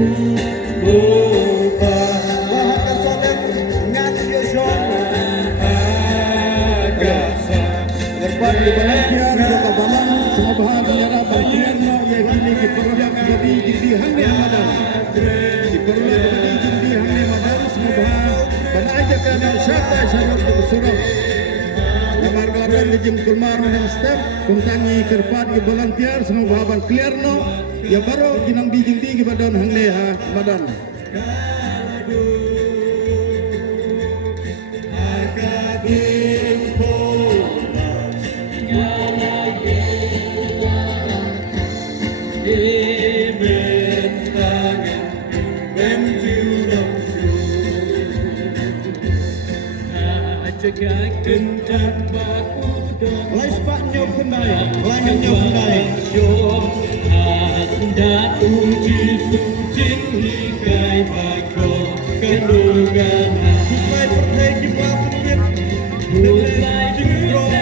Di Balantiar Kota Balang semua bahan menyerah Balantiarno yang kini diperoleh menjadi jindi hangni Ramadan diperoleh menjadi jindi hangni Ramadan semua bahan dan ajakan wisata syarat bersurah namar kelaran di jengkul maru dan step kumtangi kerpat di Balantiar semua bahan Klierno yang baru jinang di jindi di badan hangni Ramadan. Lai sepak nyok kendai, lai nyok kendai. Anda uji sucing hikai bako kandungan. Mulai perbaiki waktu Mulai perbaiki waktu